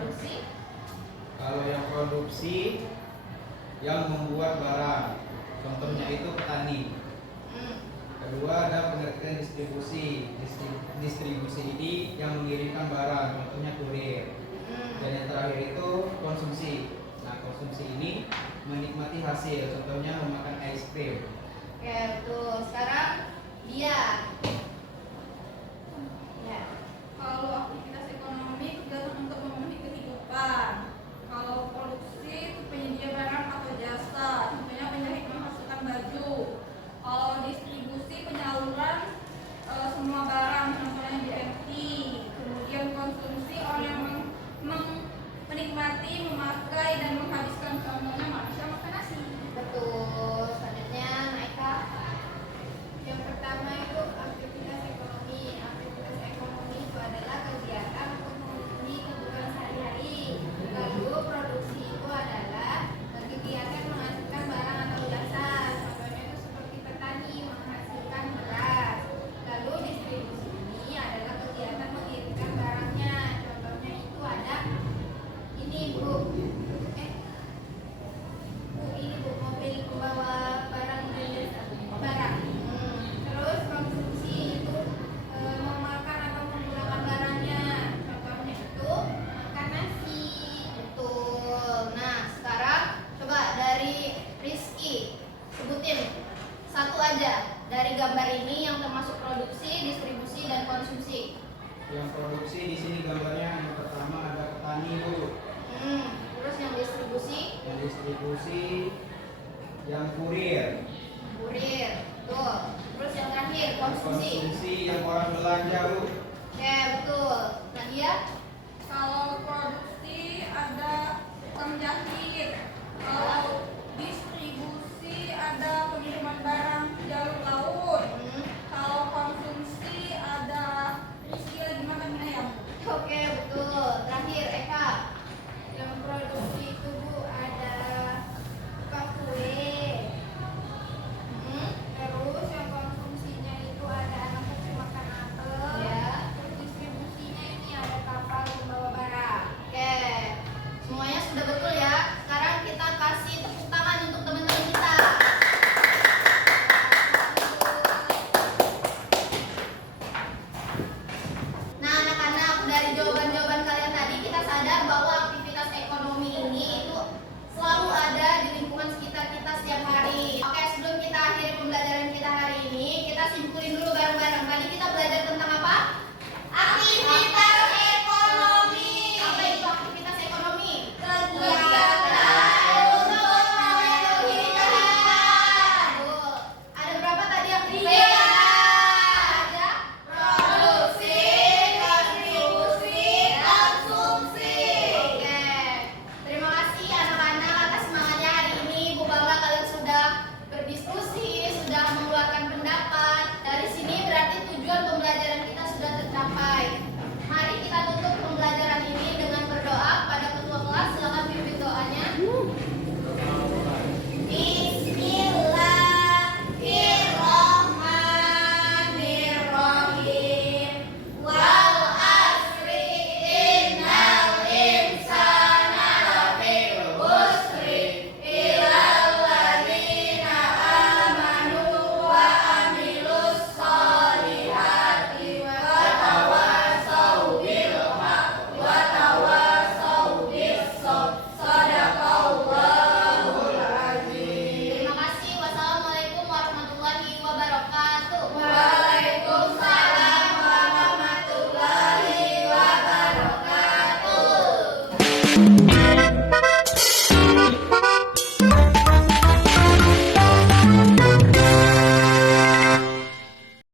produksi? Kalau yang produksi yang membuat barang, contohnya itu petani. Kedua ada pengertian distribusi. Distribusi ini yang mengirimkan barang, contohnya kurir. Dan yang terakhir itu konsumsi. Nah, konsumsi ini menikmati hasil, contohnya memakan es krim. Oke, betul. Sekarang dia. Ya. Kalau aktivitas ekonomi kegiatan untuk memenuhi kehidupan. Kalau produksi itu penyedia barang atau jasa, contohnya penjahit menghasilkan baju. Kalau distribusi penyaluran semua barang, contohnya JNT. Kemudian konsumsi orang yang menikmati, memakai dan menghabiskan, contohnya manusia makan nasi. Betul. Selanjutnya Naika. Yang pertama itu aktivitas ekonomi. Aktivitas ekonomi itu adalah kegiatan untuk memenuhi kebutuhan sehari-hari. Lalu produksi itu adalah kegiatan menghasilkan barang atau jasa. Contohnya itu seperti petani menghasilkan beras. Lalu distribusi ini adalah kegiatan mengirimkan barangnya. Contohnya itu ada ini Bu. Ini Bu, mobil pembawa barang dan jasa barang. Terus konsumsi itu memakan atau menggunakan barangnya. Contohnya itu makan nasi. Betul. Nah, sekarang coba dari Rizky sebutin satu aja dari gambar ini yang termasuk produksi, distribusi, dan konsumsi. Yang produksi di sini gambarnya yang pertama ada petani dulu. Terus yang distribusi, Yang distribusi yang kurir. kurir. Betul. Terus yang terakhir konsumsi. Yang orang belanja, Bu. Ya, betul. Nah, dia Kalau produksi